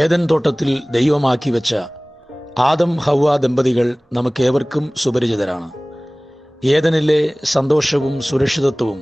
Eden തോട്ടത്തിൽ ദൈവമാക്കി വെച്ച ആദം ഹവ്വ ദമ്പതികൾ നമുക്കേവർക്കും സുപരിചിതരാണ്. ഏദനിലെ സന്തോഷവും സുരക്ഷിതത്വവും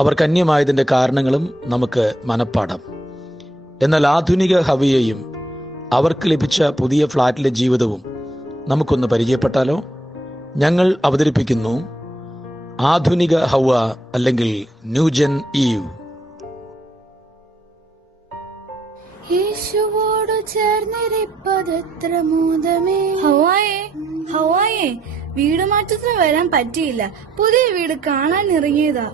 അവർക്ക് അന്യമായതിൻ്റെ കാരണങ്ങളും നമുക്ക് മനപ്പാഠം. എന്നാൽ ആധുനിക ഹവ്വയെയും അവർക്ക് ലഭിച്ച പുതിയ ഫ്ലാറ്റിലെ ജീവിതവും നമുക്കൊന്ന് പരിചയപ്പെട്ടാലോ? ഞങ്ങൾ അവതരിപ്പിക്കുന്നു ആധുനിക ഹവ്വ അല്ലെങ്കിൽ ന്യൂജൻ ഈവ്. യേശുവോട് ചേർന്നിരിപ്പതെത്ര മോദമേ. ഹവായേ വീട് മാറ്റത്തിന് വരാൻ പറ്റിയില്ല. പുതിയ വീട് കാണാൻ ഇറങ്ങിയതാ.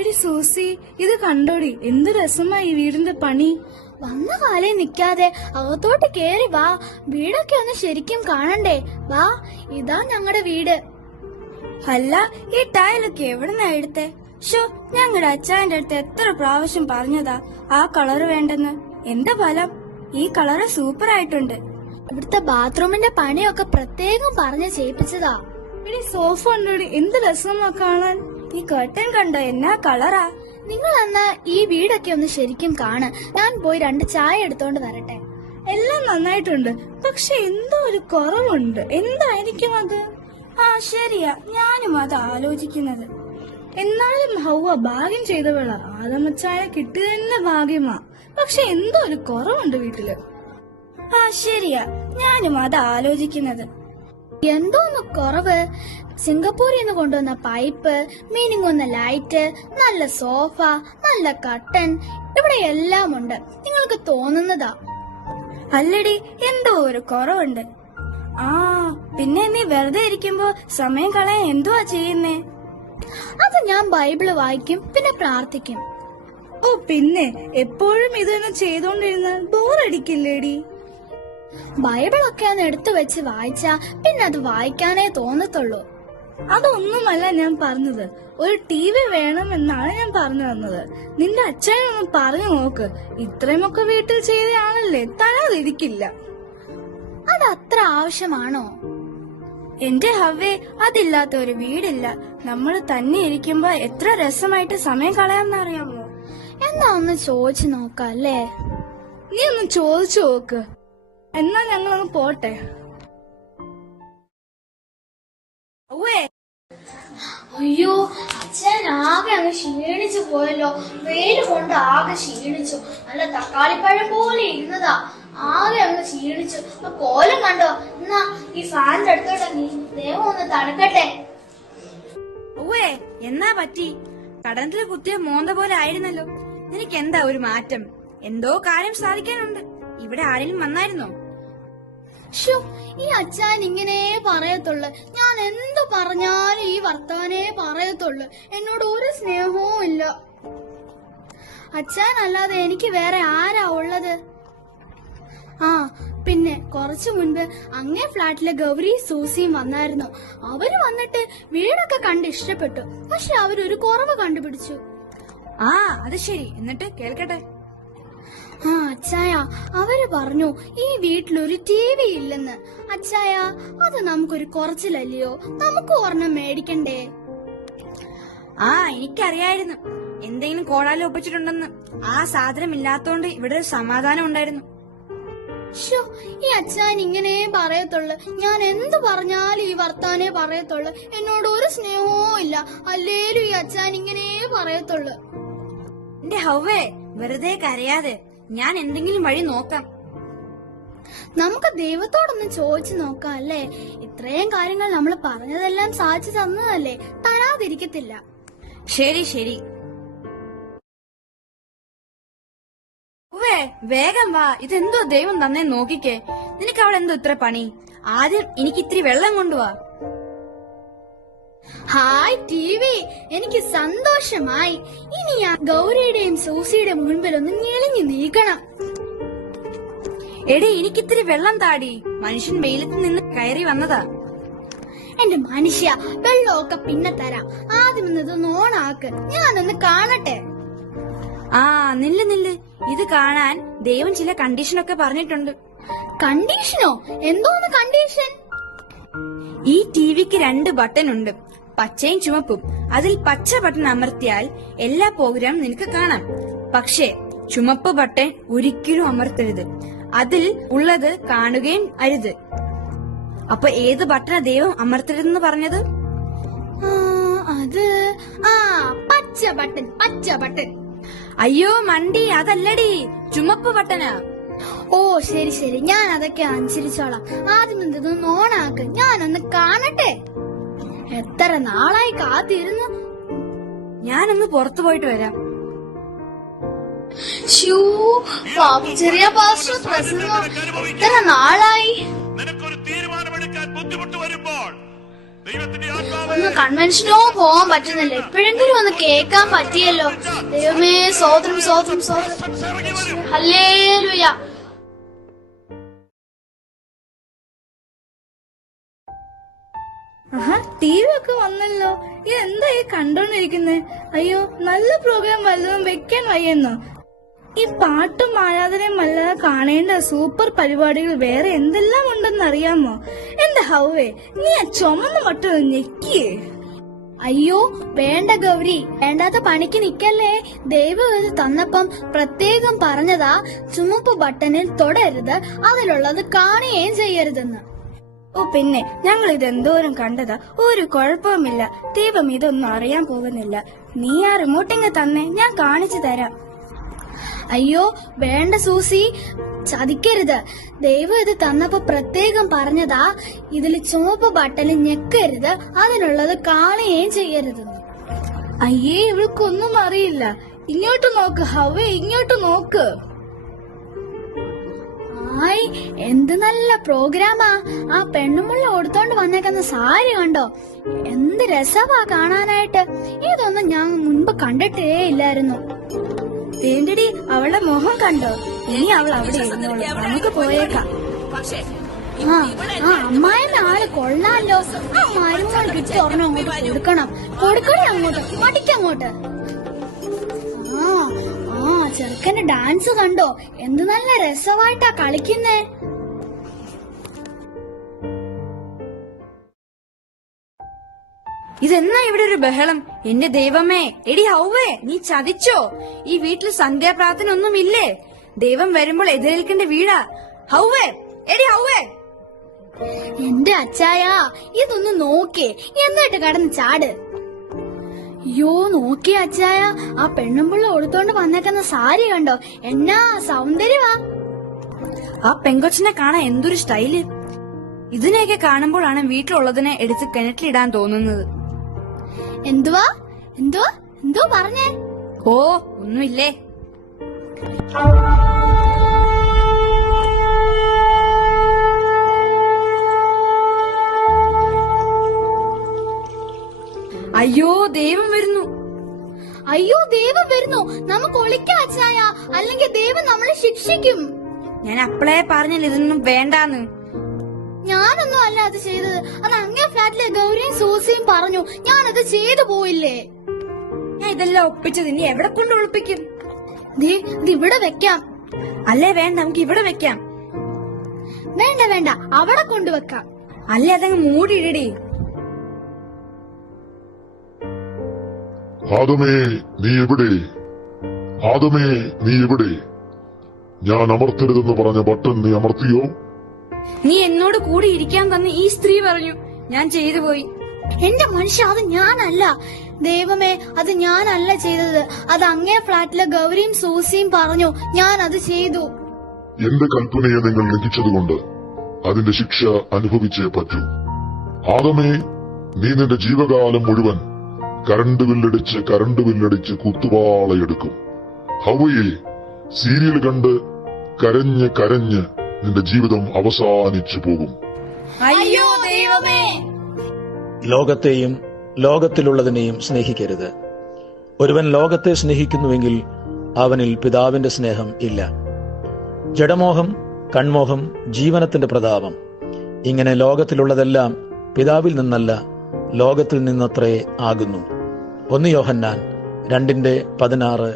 എടി സൂസി, ഇത് കണ്ടോടി, എന്ത് രസമായി ഈ വീടിന്റെ പണി. വന്ന കാലേ നിക്കാതെ അകത്തോട്ട് കേറി വാ, വീടൊക്കെ ഒന്ന് ശരിക്കും കാണണ്ടേ. വാ, ഇതാ ഞങ്ങളുടെ വീട്. അല്ല, ഈ ടൈലൊക്കെ എവിടുന്നാ എടുത്തേ? ഷോ, ഞങ്ങളുടെ അച്ചായന്റെ അടുത്ത് എത്ര പ്രാവശ്യം പറഞ്ഞതാ ആ കളറ് വേണ്ടെന്ന്. എന്താ ഫലം? ഈ കളറ് സൂപ്പർ ആയിട്ടുണ്ട്. ഇവിടുത്തെ ബാത്റൂമിന്റെ പണിയൊക്കെ പ്രത്യേകം പറഞ്ഞ് ചെയ്യിപ്പിച്ചതാ. എടി സോഫ ഉണ്ടോടി, എന്ത് രസമാ കാണാൻ. ഈ കർട്ടൻ കണ്ടോ, എന്നാ കളറാ. നിങ്ങൾ എന്നാ ഈ വീടൊക്കെ ഒന്ന് ശരിക്കും കാണ്. ഞാൻ പോയി 2 ചായ എടുത്തോണ്ട് വരട്ടെ. എല്ലാം നന്നായിട്ടുണ്ട്, പക്ഷെ എന്തോ ഒരു കുറവുണ്ട്. എന്തായിരിക്കും അത്? ആ ശരിയാ, ഞാനും അത് ആലോചിക്കുന്നത്. എന്നാലും ഹൗവ ഭാഗ്യം ചെയ്തവളാ. ആദമച്ചായ കിട്ടിയ തന്നെ ഭാഗ്യമാ. പക്ഷെ എന്തോ ഒരു കുറവുണ്ട് വീട്ടില്. ആ ശരിയാ, ഞാനും അത് ആലോചിക്കുന്നത്. എന്തോന്ന് കുറവ്? സിംഗപ്പൂരിൽ നിന്ന് കൊണ്ടുവന്ന പൈപ്പ്, മിനുങ്ങുന്ന ലൈറ്റ്, നല്ല സോഫ, നല്ല കട്ടൻ, ഇവിടെ എല്ലാം ഉണ്ട്. നിങ്ങൾക്ക് തോന്നുന്നതാ. അല്ലടി, എന്തോ ഒരു കുറവുണ്ട്. ആ പിന്നെ നീ വെറുതെ ഇരിക്കുമ്പോ സമയം കളയാൻ എന്തുവാ ചെയ്യുന്നേ? അത് ഞാൻ ബൈബിള് വായിക്കും, പിന്നെ പ്രാർത്ഥിക്കും. ഓ പിന്നെ എപ്പോഴും ഇത് തന്നെ ചെയ്തോണ്ടിരുന്നാൽ ബോറടിക്കില്ലേടി? ബൈബിളൊക്കെ ഒന്ന് എടുത്തു വെച്ച് വായിച്ചാ പിന്നെ അത് വായിക്കാനേ തോന്നത്തുള്ളൂ. അതൊന്നുമല്ല ഞാൻ പറഞ്ഞത്. ഒരു TV വേണമെന്നാണ് ഞാൻ പറഞ്ഞു തന്നത്. നിന്റെ അച്ഛനൊന്നും പറഞ്ഞു നോക്ക്. ഇത്രയുമൊക്കെ വീട്ടിൽ ചെയ്തയാണല്ലേ, തരാതിരിക്കില്ല. അത് അത്ര ആവശ്യമാണോ? എന്റെ ഹവ്വേ, അതില്ലാത്ത ഒരു വീടില്ല. നമ്മൾ തന്നെ ഇരിക്കുമ്പോ എത്ര രസമായിട്ട് സമയം കളയാമെന്നറിയാമോ? എന്നാ ഒന്ന് ചോദിച്ചു നോക്കല്ലേ? നീ ഒന്ന് ചോദിച്ചു നോക്ക്. എന്നാ ഞങ്ങളൊന്ന് പോട്ടെ. അയ്യോ, അച്ഛൻ ആകെ അങ്ങ് ക്ഷീണിച്ചു പോയല്ലോ. വെയില് കൊണ്ട് ആകെ ക്ഷീണിച്ചു. നല്ല തക്കാളിപ്പഴം പോലെ ഇരുന്നതാ. ആകെ അങ്ങ് ക്ഷീണിച്ചു. കോലം കണ്ടോ? എന്നാ ഈ ഫാനിന്റെ അടുത്തോട്ട് നീ ദേഹം ഒന്ന് തണുക്കട്ടെ. എന്നാ പറ്റി? കടന്നത്തിൽ കുത്തിയ മോന്ത പോലെ ആയിരുന്നല്ലോ. നിനക്ക് എന്താ ഒരു മാറ്റം? എന്തോ കാര്യം സാധിക്കാനുണ്ട്. ഇവിടെ ആരെങ്കിലും വന്നായിരുന്നോ? ഷോ, ഈ അച്ഛൻ ഇങ്ങനെ പറയത്തുള്ളു. ഞാൻ എന്തു പറഞ്ഞാലും ഈ വർത്താനേ പറയത്തുള്ളു. എന്നോട് ഒരു സ്നേഹവും ഇല്ല. അച്ഛൻ അല്ലാതെ എനിക്ക് വേറെ ആരാ ഉള്ളത്? ആ പിന്നെ കുറച്ചു മുൻപ് അങ്ങേ ഫ്ലാറ്റിലെ ഗൗരി സൂസിയും വന്നായിരുന്നു. അവര് വന്നിട്ട് വീടൊക്കെ കണ്ട് ഇഷ്ടപ്പെട്ടു. പക്ഷെ അവരൊരു കുറവ് കണ്ടുപിടിച്ചു. ആ അത് ശരി, എന്നിട്ട് കേൾക്കട്ടെ. ആ അച്ചായ, അവര് പറഞ്ഞു ഈ വീട്ടിലൊരു TV ഇല്ലെന്ന്. അച്ചായ, അത് നമുക്കൊരു കുറച്ചിലല്ലയോ? നമുക്ക് ഒരെണ്ണം മേടിക്കണ്ടേ? ആ എനിക്കറിയായിരുന്നു എന്തെങ്കിലും കോടാലി ഒപ്പിച്ചിട്ടുണ്ടെന്ന്. ആ സാധനം ഇല്ലാത്തോണ്ട് ഇവിടെ ഒരു സമാധാനം ഉണ്ടായിരുന്നു. ഷോ, ഈ അച്ഛൻ ഇങ്ങനെ പറയത്തുള്ളു. ഞാൻ എന്ത് പറഞ്ഞാലും ഈ വർത്താനേ പറയത്തുള്ളു. എന്നോട് ഒരു സ്നേഹവും ഇല്ല. അല്ലേലും ഈ അച്ഛൻ ഇങ്ങനെ പറയത്തുള്ളു. എന്റെ ഹവ്വേ, വെറുതെ കരയാതെ. ഞാൻ എന്തെങ്കിലും വഴി നോക്കാം. നമുക്ക് ദൈവത്തോടൊന്ന് ചോദിച്ചു നോക്കാം അല്ലേ? ഇത്രയും കാര്യങ്ങൾ നമ്മൾ പറഞ്ഞതെല്ലാം സാധിച്ചു തന്നതല്ലേ, തരാതിരിക്കത്തില്ല. ശരി ശരി, വേഗം വാ. ഇതെന്തോ ദൈവം തന്നെ നോക്കിക്കേ. നിനക്ക് അവിടെ എന്തോ ഇത്ര പണി? ആദ്യം എനിക്ക് ഇത്തിരി വെള്ളം കൊണ്ടുവാ. ഹായ് TV, എനിക്ക് സന്തോഷമായി. ഇനി ഞാൻ ഗൗരിയുടെയും സൂസിയുടെ മുൻപിലൊന്ന് ഞെളിഞ്ഞു നീക്കണം. എടി, എനിക്കിത്തിരി വെള്ളം താടി. മനുഷ്യൻ വെയിലത്ത് നിന്ന് കയറി വന്നതാ. എന്റെ മനുഷ്യ, വെള്ളമൊക്കെ പിന്നെ തരാം. ആദ്യം ഇതൊന്ന് ഓണാക്ക്, ഞാനൊന്ന് കാണട്ടെ. ആ നില്ല് നില്ല്. ഇത് കാണാൻ ദൈവം ചില കണ്ടീഷനൊക്കെ പറഞ്ഞിട്ടുണ്ട്. കണ്ടീഷനോ? എന്തോന്ന് കണ്ടീഷൻ? ഈ TVക്ക് 2 ബട്ടൺ ഉണ്ട്, പച്ചയും ചുമപ്പും. അതിൽ പച്ച ബട്ടൺ അമർത്തിയാൽ എല്ലാ പ്രോഗ്രാം നിനക്ക് കാണാം. പക്ഷേ ചുമപ്പ് ബട്ടൺ ഒരിക്കലും അമർത്തരുത്. അതിൽ ഉള്ളത് കാണുകയും അരുത്. അപ്പൊ ഏത് ബട്ടണ ദൈവം അമർത്തരുതെന്ന് പറഞ്ഞത്? അത് പച്ച ബട്ടൺ, പച്ച ബട്ടൺ. അയ്യോ മണ്ടി, അതല്ലടി, ചുമപ്പ് ബട്ടനാ. ഓ ശരി ശരി, ഞാൻ അതൊക്കെ അനുസരിച്ചോളാം. ആദ്യം ഇതൊന്ന് ഓണാക്ക്, ഞാനൊന്ന് കാണട്ടെ. എത്ര നാളായി കാത്തിരുന്നു. ഞാനൊന്ന് പുറത്തു പോയിട്ട് വരാം. ചെറിയ പാസ്റ്റർ പ്രസംഗം എത്ര നാളായി. നിനക്കൊരു തീരുമാനമെടുക്കാൻ ബുദ്ധിമുട്ട് വരുമ്പോൾ ഒന്ന് കൺവെൻഷനോ പോവാൻ പറ്റുന്നില്ല. എപ്പോഴെങ്കിലും ഒന്ന് കേൾക്കാൻ പറ്റിയല്ലോ. ദൈവമേ സ്തോത്രം, സ്തോത്രം, സ്തോത്രം. ഹല്ലേലൂയ. ടി വി ഒക്കെ വന്നല്ലോ. എന്താ ഈ കണ്ടോണ്ടിരിക്കുന്നേ? അയ്യോ, നല്ല പ്രോഗ്രാം വല്ലതും വെക്കാൻ വയ്യെന്നോ? ഈ പാട്ടും ആരാധനയും അല്ലാതെ കാണേണ്ട സൂപ്പർ പരിപാടികൾ വേറെ എന്തെല്ലാം ഉണ്ടെന്ന് അറിയാമോ? എന്റെ ഹൗവേ, നീ ആ ചുമന്ന മട്ടൊന്ന് ഞെക്കിയേ. അയ്യോ വേണ്ട ഗൗരി, വേണ്ടാത്ത പണിക്ക് നിക്കല്ലേ. ദൈവം ഇത് തന്നപ്പം പ്രത്യേകം പറഞ്ഞതാ, ചുമപ്പ് ബട്ടണിൽ തൊടരുത്, അതിലുള്ളത് കാണുകയും ചെയ്യരുതെന്ന്. ഓ പിന്നെ, ഞങ്ങൾ ഇതെന്തോരം കണ്ടതാ. ഒരു കുഴപ്പവുമില്ല. ദൈവം ഇതൊന്നും അറിയാൻ പോകുന്നില്ല. നീ ആ റിമോട്ടിങ് തന്നെ, ഞാൻ കാണിച്ചു തരാം. അയ്യോ വേണ്ട സൂസി, ചതിക്കരുത്. ദൈവം ഇത് തന്നപ്പോ പ്രത്യേകം പറഞ്ഞതാ, ഇതിൽ ചുവപ്പ് ബട്ടണിൽ ഞെക്കരുത്, അതിനുള്ളത് കാണുകയും ചെയ്യരുതെന്ന്. അയ്യേ, ഇവൾക്കൊന്നും അറിയില്ല. ഇങ്ങോട്ട് നോക്ക് ഹവേ, ഇങ്ങോട്ട് നോക്ക്. ആയ്, എന്ത് നല്ല പ്രോഗ്രാമാ. ആ പെണ്ണുമുള്ള കൊടുത്തോണ്ട് വന്നേക്കുന്ന സാരി കണ്ടോ? എന്ത് രസവാ കാണാനായിട്ട്. ഇതൊന്നും ഞാൻ മുൻപ് കണ്ടിട്ടേ ഇല്ലായിരുന്നു. തേണ്ടടി, അവളുടെ മുഖം കണ്ടോ? ഇനി അവൾ അവിടെ ഇരുന്നോളൂ, നമുക്ക് പോയേക്കാം. അമ്മായിന്റെ ആള് കൊള്ളാലോ. ആ മരുമോൾ കിട്ടി ഒരെണ്ണം അങ്ങോട്ട് കൊടുക്കണേ അങ്ങോട്ട്, മടിക്കങ്ങോട്ട്. ചെറുക്കന്റെ ഡാൻസ് കണ്ടോ? എന്ത് നല്ല രസമായിട്ടാ കളിക്കുന്നേ. ഇതെന്നാ ഇവിടെ ഒരു ബഹളം? എന്റെ ദൈവമേ, എടി ഹൗവേ, നീ ചതിച്ചോ? ഈ വീട്ടിൽ സന്ധ്യാപ്രാർത്ഥന ഒന്നുമില്ലേ? ദൈവം വരുമ്പോൾ എതിരേൽക്കേണ്ട വീടാ. ഹൗവേ, എടി ഹൗവേ. എന്റെ അച്ചായ, ഇതൊന്ന് നോക്കേ, എന്നിട്ട് കടന്ന് ചാട്. അയ്യോ നോക്കിയ അച്ചായ, ആ പെണ്ണുമ്പിള്ള കൊടുത്തോണ്ട് വന്നേക്കുന്ന സാരി കണ്ടോ? എന്നാ സൗന്ദര്യവാ. ആ പെങ്കൊച്ചിനെ കാണാൻ എന്തൊരു സ്റ്റൈല്. ഇതിനെയൊക്കെ കാണുമ്പോഴാണ് വീട്ടിലുള്ളതിനെ എടുത്ത് കിണറ്റിലിടാൻ തോന്നുന്നത്. എന്തുവാ എന്തുവാ എന്തോ പറഞ്ഞേ? ഓ ഒന്നുമില്ലേ. അയ്യോ ദൈവം വരുന്നു. അയ്യോ ദൈവം വരുന്നു. നമുക്ക് ഒളിക്കാം അച്ചായ, അല്ലെങ്കിൽ ദൈവം നമ്മളെ ശിക്ഷിക്കും. ഞാൻ അപ്പളേ പറഞ്ഞില്ല ഇതൊന്നും വേണ്ടാന്ന്. ഞാനൊന്നും അല്ല അത് ചെയ്തത്. അത് അങ്ങേ ഫ്ലാറ്റിലെ ഗൗരിയും സൂസിയും പറഞ്ഞു. ഞാനത് ചെയ്തു പോയില്ലേ. ഞാൻ ഇതെല്ലാം ഒപ്പിച്ചത് ഇനി എവിടെ കൊണ്ട് ഒളിപ്പിക്കും? ഇത് ഇവിടെ വെക്കാം. അല്ലേ വേണ്ട, നമുക്ക് ഇവിടെ വെക്കാം. വേണ്ട വേണ്ട, അവിടെ കൊണ്ടുവെക്കാം. അല്ലേ അതങ്ങ് മൂടിയിടടി. ആദമേ നീ എവിടെ? ആദമേ നീ എവിടെ? ഞാൻ അമർത്തരുതെന്ന് പറഞ്ഞ ബട്ടൺ നീ അമർത്തിയോ? നീ എന്നോട് കൂടി ഇരിക്കാൻ തന്നെ ഈ സ്ത്രീ പറഞ്ഞു. ഞാൻ ചെയ്തു പോയി. എന്റെ മനുഷ്യ, അത് ഞാനല്ല. ദൈവമേ, അത് ഞാനല്ല ചെയ്തത്. അത് അങ്ങേ ഫ്ലാറ്റിലെ ഗൗരിയും സൂസിയും പറഞ്ഞു. ഞാൻ അത് ചെയ്തു. എന്റെ കൽപ്പനയെ നിങ്ങൾ ലംഘിച്ചതുകൊണ്ട് അതിന്റെ ശിക്ഷ അനുഭവിച്ചേ പറ്റൂ. ആദമേ, നീ നിന്റെ ജീവകാലം മുഴുവൻ കരണ്ട് ബില്ലടിച്ച് കുത്തുവാളയെടുക്കും. ഹവ്വയെ, സീരിയൽ കണ്ട് കരഞ്ഞ് നിന്റെ ജീവിതം അവസാനിച്ചു പോകും. അയ്യോ ദൈവമേ. ലോകത്തെയും ലോകത്തിലുള്ളതിനെയും സ്നേഹിക്കരുത്. ഒരുവൻ ലോകത്തെ സ്നേഹിക്കുന്നുവെങ്കിൽ അവനിൽ പിതാവിന്റെ സ്നേഹം ഇല്ല. ജഡമോഹം, കൺമോഹം, ജീവനത്തിന്റെ പ്രതാപം, ഇങ്ങനെ ലോകത്തിലുള്ളതെല്ലാം പിതാവിൽ നിന്നല്ല ലോകത്തിൽ നിന്നത്രേ ആകുന്നു. 1 യോഹന്നാൻ 2:16